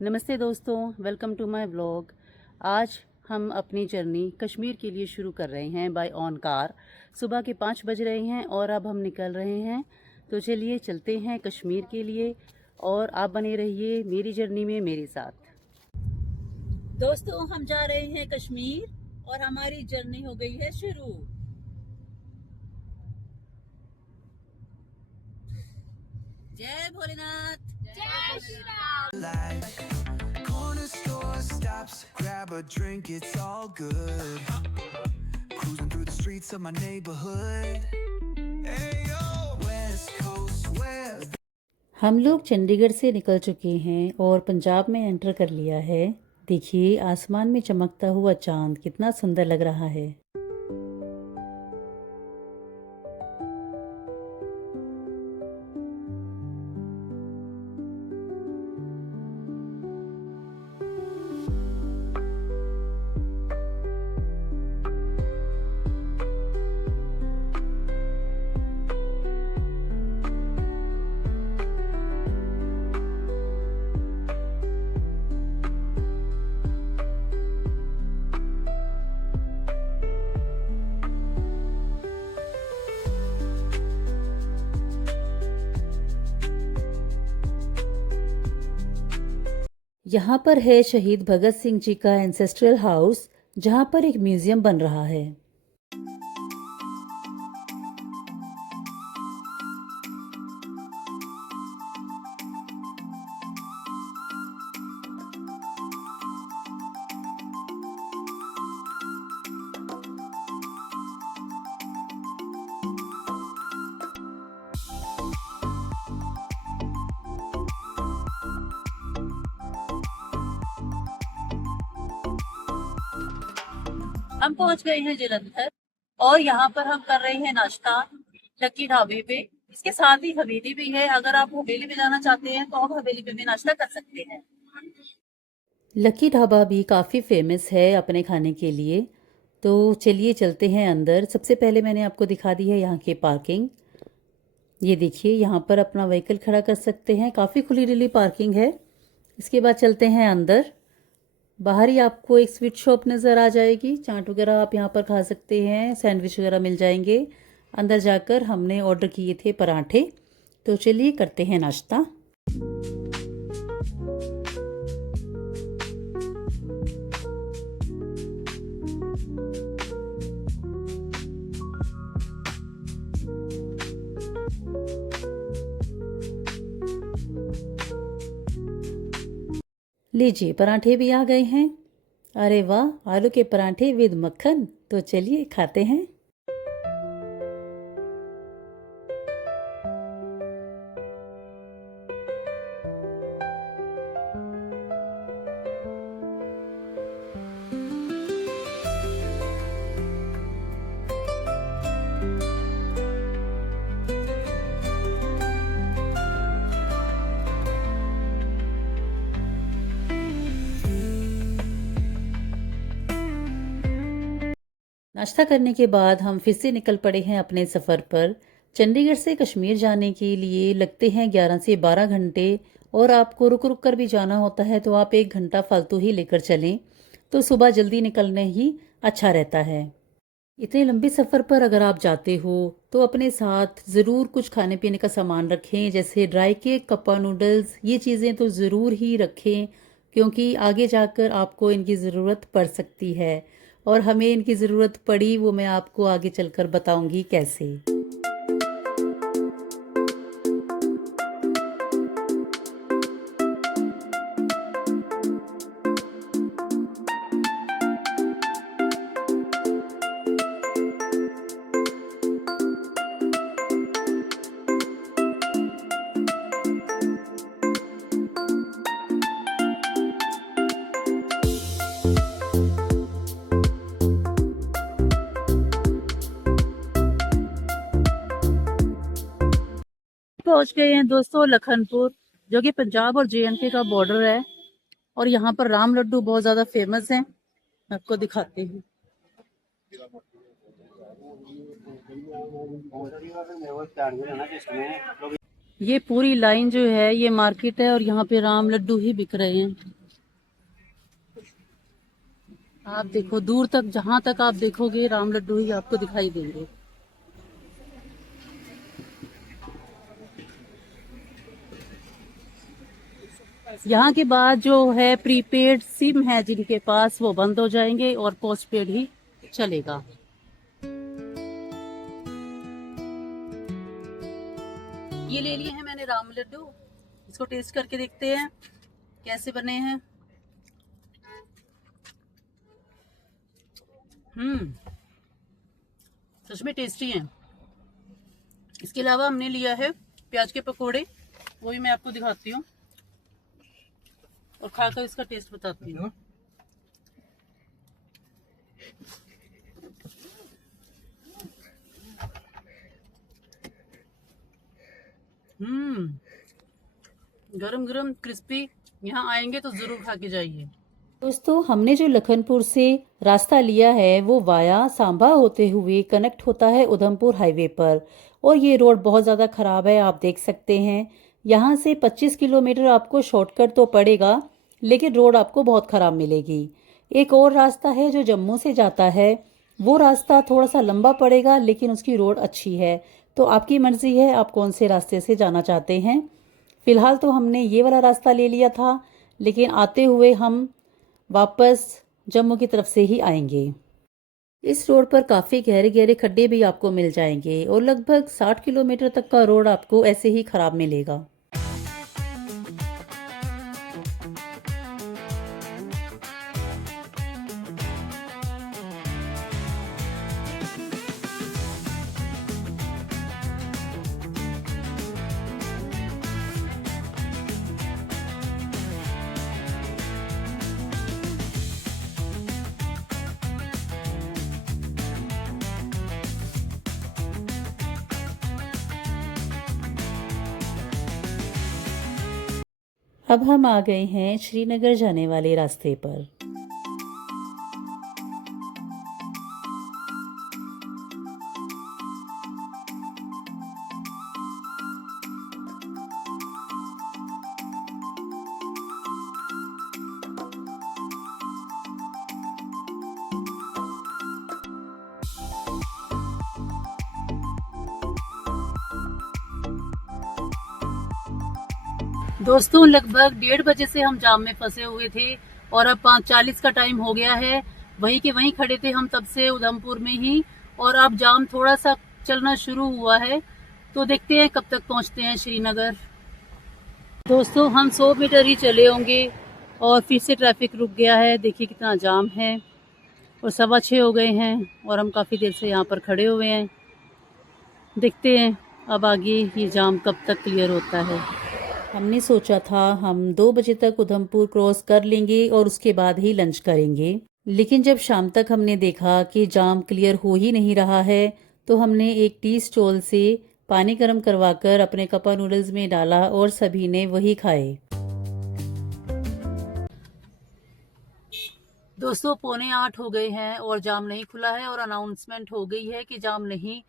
नमस्ते दोस्तों, welcome to my vlog. आज हम अपनी जर्नी कश्मीर के लिए शुरू कर रहे हैं बाय ऑन कार। सुबह के 5 बज रहे हैं और अब हम निकल रहे हैं। तो चलिए चलते हैं कश्मीर के लिए और आप बने रहिए मेरी जर्नी में मेरे साथ। दोस्तों, हम जा रहे हैं कश्मीर और हमारी जर्नी हो गई है शुरू। जय भोलेनाथ। जय Shri Ram. Corner store stops, grab a drink, it's all good. Cruising through the streets of my neighborhood. Hey yo, West Coast, West. हम लोग चंडीगढ़ से निकल चुके हैं और पंजाब में एंटर कर लिया है। देखिए आसमान में चमकता हुआ चांद कितना सुंदर लग रहा है। यहाँ पर है शहीद भगत सिंह जी का एंसेस्ट्रल हाउस, जहाँ पर एक म्यूजियम बन रहा है। हम पहुंच गए हैं जलंधर और यहाँ पर हम कर रहे हैं नाश्ता लकी ढाबे पे। इसके साथ ही हवेली भी है। अगर आप हवेली में जाना चाहते हैं तो आप हवेली पे भी नाश्ता कर सकते हैं। लकी ढाबा भी काफ़ी फेमस है अपने खाने के लिए। तो चलिए चलते हैं अंदर। सबसे पहले मैंने आपको दिखा दी है यहाँ की पार्किंग। ये देखिए यहाँ पर अपना व्हीकल खड़ा कर सकते हैं, काफ़ी खुली डुली पार्किंग है। इसके बाद चलते हैं अंदर। बाहर ही आपको एक स्वीट शॉप नज़र आ जाएगी। चाट वगैरह आप यहाँ पर खा सकते हैं, सैंडविच वगैरह मिल जाएंगे। अंदर जाकर हमने ऑर्डर किए थे पराठे। तो चलिए करते हैं नाश्ता। लीजिए पराठे भी आ गए हैं। अरे वाह, आलू के पराठे विद मक्खन। तो चलिए खाते हैं। नाश्ता करने के बाद हम फिर से निकल पड़े हैं अपने सफ़र पर। चंडीगढ़ से कश्मीर जाने के लिए लगते हैं 11 से 12 घंटे और आपको रुक रुक कर भी जाना होता है, तो आप 1 घंटा फालतू ही लेकर चलें तो सुबह जल्दी निकलने ही अच्छा रहता है। इतने लंबे सफ़र पर अगर आप जाते हो तो अपने साथ ज़रूर कुछ खाने पीने का सामान रखें, जैसे ड्राई केक, कप्पा नूडल्स। ये चीज़ें तो ज़रूर ही रखें क्योंकि आगे जाकर आपको इनकी ज़रूरत पड़ सकती है और हमें इनकी ज़रूरत पड़ी वो मैं आपको आगे चलकर बताऊंगी कैसे। पहुंच गए हैं दोस्तों लखनपुर, जो कि पंजाब और JNK का बॉर्डर है। और यहाँ पर राम लड्डू बहुत ज़्यादा फेमस हैं। मैं आपको दिखाती हूँ। ये पूरी लाइन जो है ये मार्केट है और यहाँ पे राम लड्डू ही बिक रहे हैं। आप देखो दूर तक, जहां तक आप देखोगे राम लड्डू ही आपको दिखाई देंगे। यहाँ के बाद जो है प्रीपेड सिम है जिनके पास, वो बंद हो जाएंगे और पोस्टपेड ही चलेगा। ये ले लिए हैं मैंने राम लड्डू, इसको टेस्ट करके देखते हैं कैसे बने हैं। सच में टेस्टी हैं। इसके अलावा हमने लिया है प्याज के पकोड़े, वो भी मैं आपको दिखाती हूँ और खाकर इसका टेस्ट बताती हूँ। गरम गरम क्रिस्पी, यहाँ आएंगे तो जरूर खा के जाइए। दोस्तों, हमने जो लखनपुर से रास्ता लिया है वो वाया सांबा होते हुए कनेक्ट होता है उधमपुर हाईवे पर, और ये रोड बहुत ज़्यादा ख़राब है। आप देख सकते हैं यहाँ से 25 किलोमीटर आपको शॉर्टकट तो पड़ेगा, लेकिन रोड आपको बहुत ख़राब मिलेगी। एक और रास्ता है जो जम्मू से जाता है, वो रास्ता थोड़ा सा लंबा पड़ेगा लेकिन उसकी रोड अच्छी है। तो आपकी मर्ज़ी है आप कौन से रास्ते से जाना चाहते हैं। फ़िलहाल तो हमने ये वाला रास्ता ले लिया था, लेकिन आते हुए हम वापस जम्मू की तरफ से ही आएंगे। इस रोड पर काफ़ी गहरे गहरे खड्डे भी आपको मिल जाएंगे और लगभग 60 किलोमीटर तक का रोड आपको ऐसे ही ख़राब मिलेगा। अब हम आ गए हैं श्रीनगर जाने वाले रास्ते पर। दोस्तों लगभग 1:30 बजे से हम जाम में फंसे हुए थे और अब 5:40 का टाइम हो गया है। वहीं के वहीं खड़े थे हम तब से उधमपुर में ही, और अब जाम थोड़ा सा चलना शुरू हुआ है, तो देखते हैं कब तक पहुंचते हैं श्रीनगर। दोस्तों हम 100 मीटर ही चले होंगे और फिर से ट्रैफिक रुक गया है। देखिए कितना जाम है, और 6:15 हो गए हैं और हम काफ़ी देर से यहाँ पर खड़े हुए हैं। देखते हैं अब आगे ये जाम कब तक क्लियर होता है। हमने सोचा था हम 2 बजे तक उधमपुर क्रॉस कर लेंगे और उसके बाद ही लंच करेंगे, लेकिन जब शाम तक हमने देखा कि जाम क्लियर हो ही नहीं रहा है, तो हमने एक टी स्टॉल से पानी गर्म करवाकर अपने कपा नूडल्स में डाला और सभी ने वही खाए। दोस्तों 7:45 हो गए हैं और जाम नहीं खुला है, और अनाउंसमेंट हो गई है कि जाम नहीं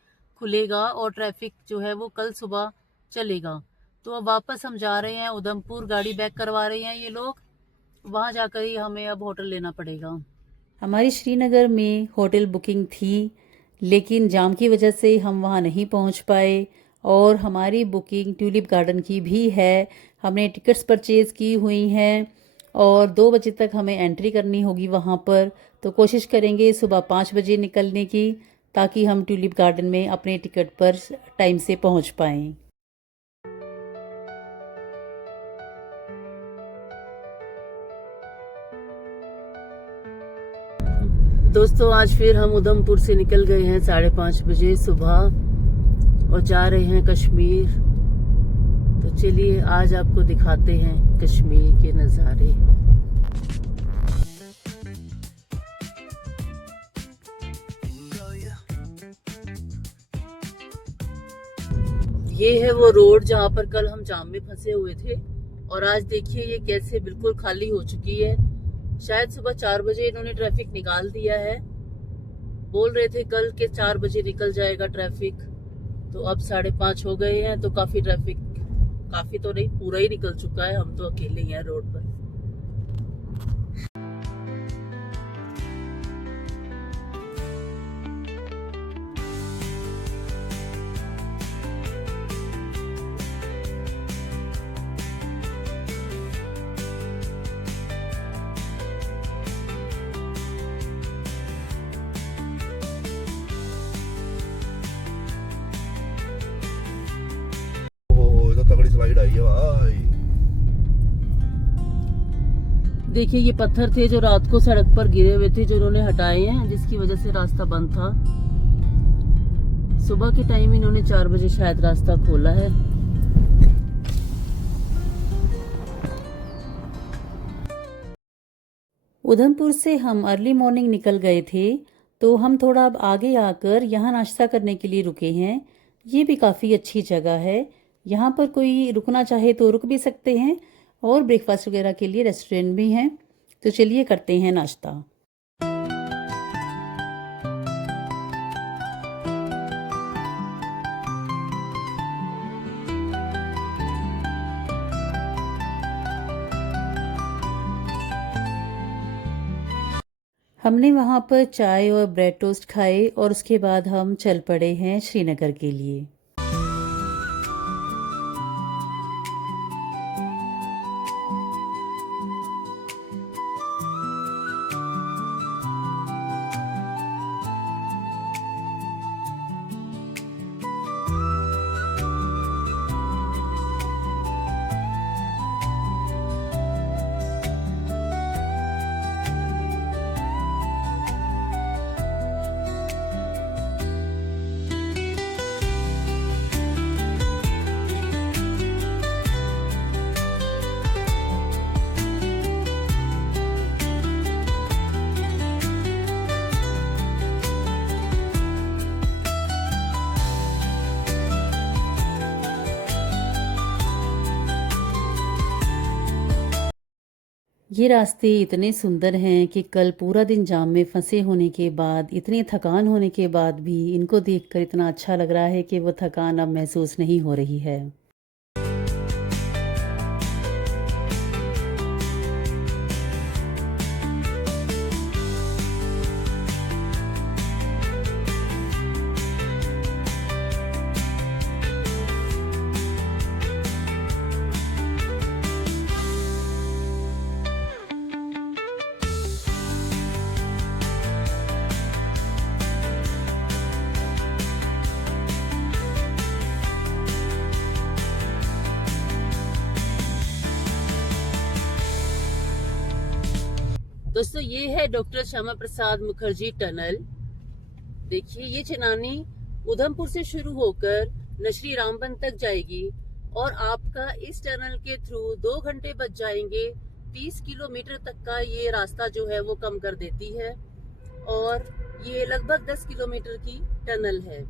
खुलेगा और ट्रैफिक जो है वो कल सुबह चलेगा। तो अब वापस हम जा रहे हैं उधमपुर, गाड़ी बैक करवा रहे हैं ये लोग, वहां जाकर ही हमें अब होटल लेना पड़ेगा। हमारी श्रीनगर में होटल बुकिंग थी, लेकिन जाम की वजह से हम वहां नहीं पहुंच पाए, और हमारी बुकिंग ट्यूलिप गार्डन की भी है। हमने टिकट्स परचेज़ की हुई हैं और 2 बजे तक हमें एंट्री करनी होगी वहां पर। तो कोशिश करेंगे सुबह 5 बजे निकलने की, ताकि हम ट्यूलिप गार्डन में अपने टिकट पर टाइम से पहुंच पाएँ। दोस्तों आज फिर हम उधमपुर से निकल गए हैं 5:30 बजे सुबह और जा रहे हैं कश्मीर। तो चलिए आज आपको दिखाते हैं कश्मीर के नज़ारे। ये है वो रोड जहाँ पर कल हम जाम में फंसे हुए थे, और आज देखिए ये कैसे बिल्कुल खाली हो चुकी है। शायद सुबह 4 बजे इन्होंने ट्रैफिक निकाल दिया है, बोल रहे थे कल के 4 बजे निकल जाएगा ट्रैफिक, तो अब 5:30 हो गए हैं, तो काफी ट्रैफिक काफी तो नहीं, पूरा ही निकल चुका है, हम तो अकेले ही हैं रोड पर। ओह, ये तो तगड़ी स्लाइड आई है भाई। देखिए ये पत्थर थे जो रात को सड़क पर गिरे हुए थे, जो उन्होंने हटाए हैं, जिसकी वजह से रास्ता बंद था। सुबह के टाइम इन्होंने 4 बजे शायद रास्ता खोला है। उधमपुर से हम अर्ली मॉर्निंग निकल गए थे, तो हम थोड़ा अब आगे आकर यहाँ नाश्ता करने के लिए रुके हैं। ये भी काफ़ी अच्छी जगह है, यहाँ पर कोई रुकना चाहे तो रुक भी सकते हैं, और ब्रेकफास्ट वगैरह के लिए रेस्टोरेंट भी हैं। तो चलिए करते हैं नाश्ता। हमने वहाँ पर चाय और ब्रेड टोस्ट खाए और उसके बाद हम चल पड़े हैं श्रीनगर के लिए। ये रास्ते इतने सुंदर हैं कि कल पूरा दिन जाम में फंसे होने के बाद, इतनी थकान होने के बाद भी इनको देखकर इतना अच्छा लग रहा है कि वो थकान अब महसूस नहीं हो रही है। दोस्तों ये है डॉक्टर श्यामा प्रसाद मुखर्जी टनल। देखिए ये चनानी उधमपुर से शुरू होकर नशरी रामबन तक जाएगी और आपका इस टनल के थ्रू 2 घंटे बच जाएंगे। 30 किलोमीटर तक का ये रास्ता जो है वो कम कर देती है और ये लगभग 10 किलोमीटर की टनल है।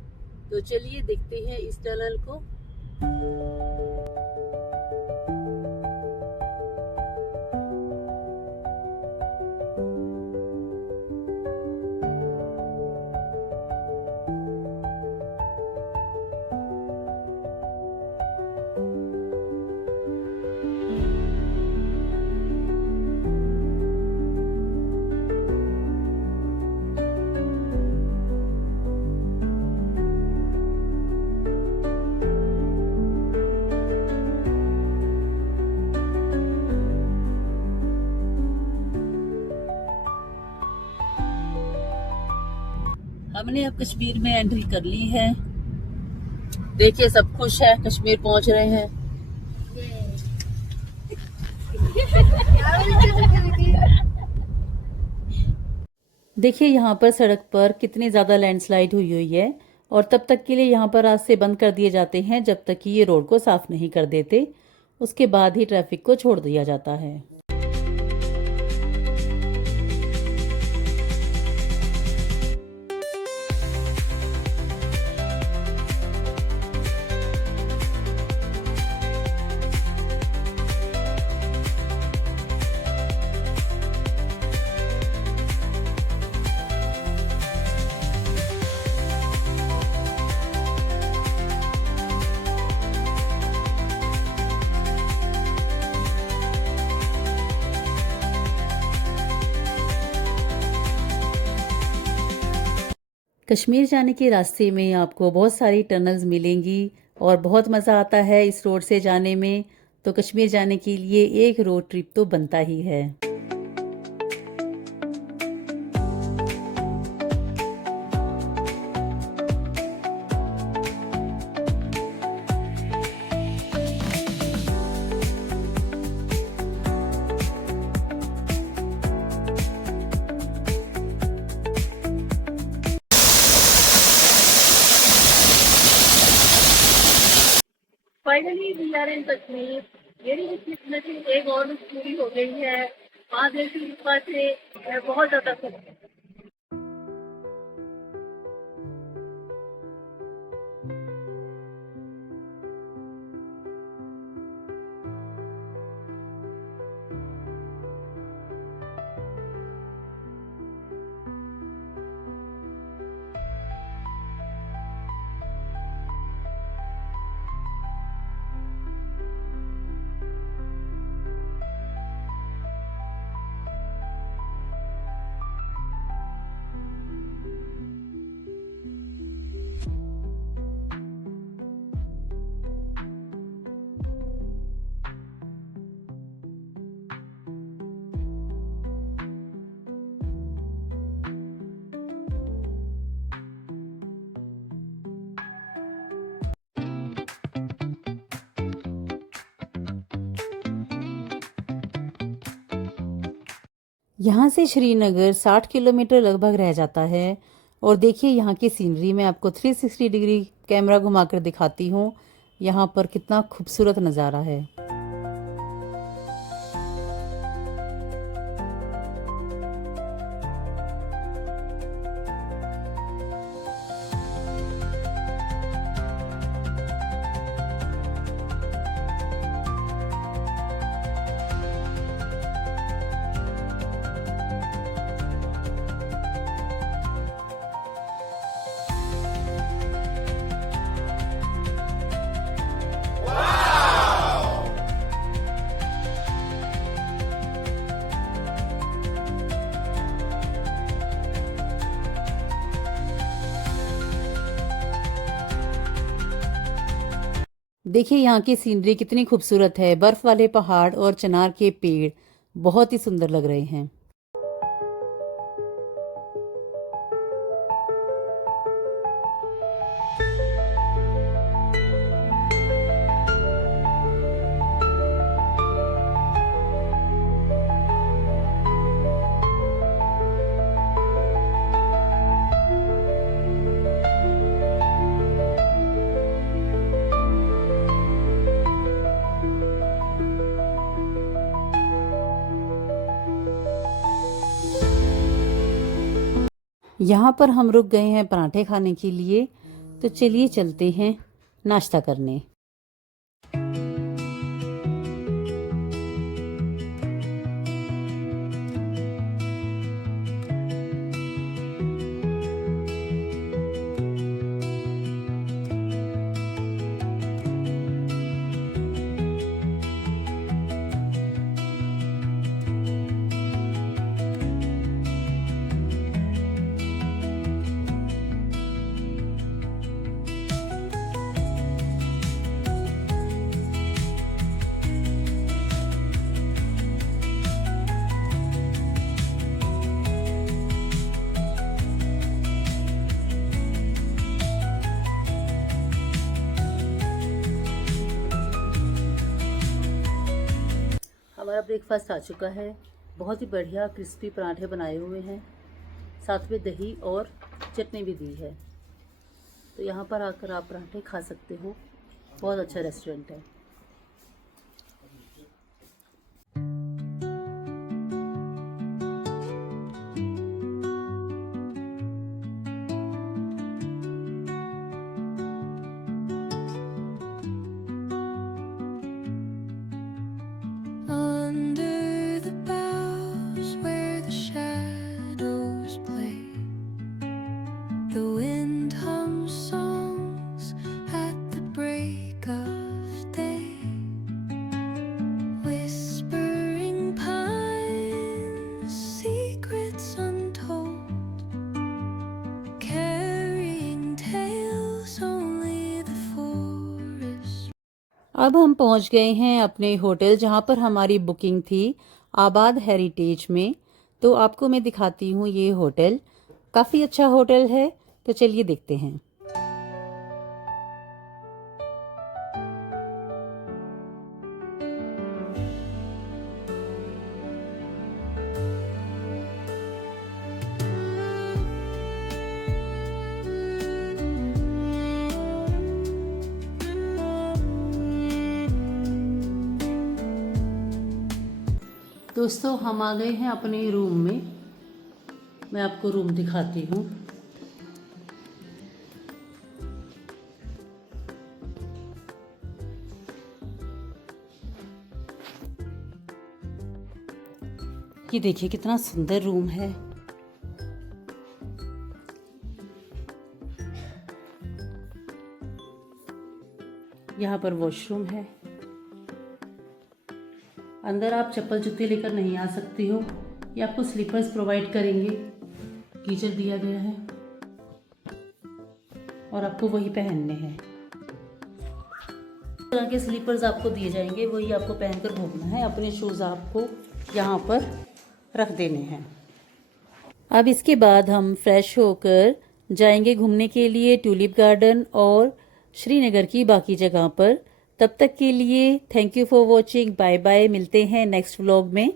तो चलिए देखते हैं इस टनल को। हमने अब कश्मीर में एंट्री कर ली है। देखिए सब खुश है, कश्मीर पहुंच रहे हैं। देखिए यहाँ पर सड़क पर कितनी ज़्यादा लैंडस्लाइड हुई है, और तब तक के लिए यहाँ पर रास्ते बंद कर दिए जाते हैं जब तक कि ये रोड को साफ नहीं कर देते। उसके बाद ही ट्रैफिक को छोड़ दिया जाता है। कश्मीर जाने के रास्ते में आपको बहुत सारी टनल्स मिलेंगी और बहुत मज़ा आता है इस रोड से जाने में। तो कश्मीर जाने के लिए एक रोड ट्रिप तो बनता ही है। Finally we are in Kashmir. मेरी किस्मत में एक और पूरी हो गई है। महादेव की कृपा से मैं बहुत ज्यादा खुश हूँ। यहाँ से श्रीनगर 60 किलोमीटर लगभग रह जाता है। और देखिए यहाँ की सीनरी मैं आपको 360 डिग्री कैमरा घुमाकर दिखाती हूँ। यहाँ पर कितना खूबसूरत नज़ारा है। देखिए यहाँ की सीनरी कितनी खूबसूरत है। बर्फ वाले पहाड़ और चिनार के पेड़ बहुत ही सुंदर लग रहे हैं। यहाँ पर हम रुक गए हैं पराठे खाने के लिए। तो चलिए चलते हैं नाश्ता करने। हमारा ब्रेकफास्ट आ चुका है। बहुत ही बढ़िया क्रिस्पी पराठे बनाए हुए हैं, साथ में दही और चटनी भी दी है। तो यहाँ पर आकर आप पराठे खा सकते हो। बहुत अच्छा रेस्टोरेंट है। Under the boughs where the shadows play, the wind hums songs at the break of day. अब हम पहुंच गए हैं अपने होटल जहां पर हमारी बुकिंग थी, आबाद हेरिटेज में। तो आपको मैं दिखाती हूँ ये होटल, काफ़ी अच्छा होटल है। तो चलिए देखते हैं। दोस्तों हम आ गए हैं अपने रूम में। मैं आपको रूम दिखाती हूँ। ये देखिए कितना सुंदर रूम है। यहाँ पर वॉशरूम है। अंदर आप चप्पल जूते लेकर नहीं आ सकती हो। ये आपको स्लीपर्स प्रोवाइड करेंगे। गीजर दिया गया है और आपको वही पहनने हैं। इस तरह के स्लीपर्स आपको दिए जाएंगे, वही आपको पहनकर घूमना है। अपने शूज़ आपको यहाँ पर रख देने हैं। अब इसके बाद हम फ्रेश होकर जाएंगे घूमने के लिए ट्यूलिप गार्डन और श्रीनगर की बाकी जगह पर। तब तक के लिए thank you for watching. Bye bye. मिलते हैं नेक्स्ट व्लॉग में।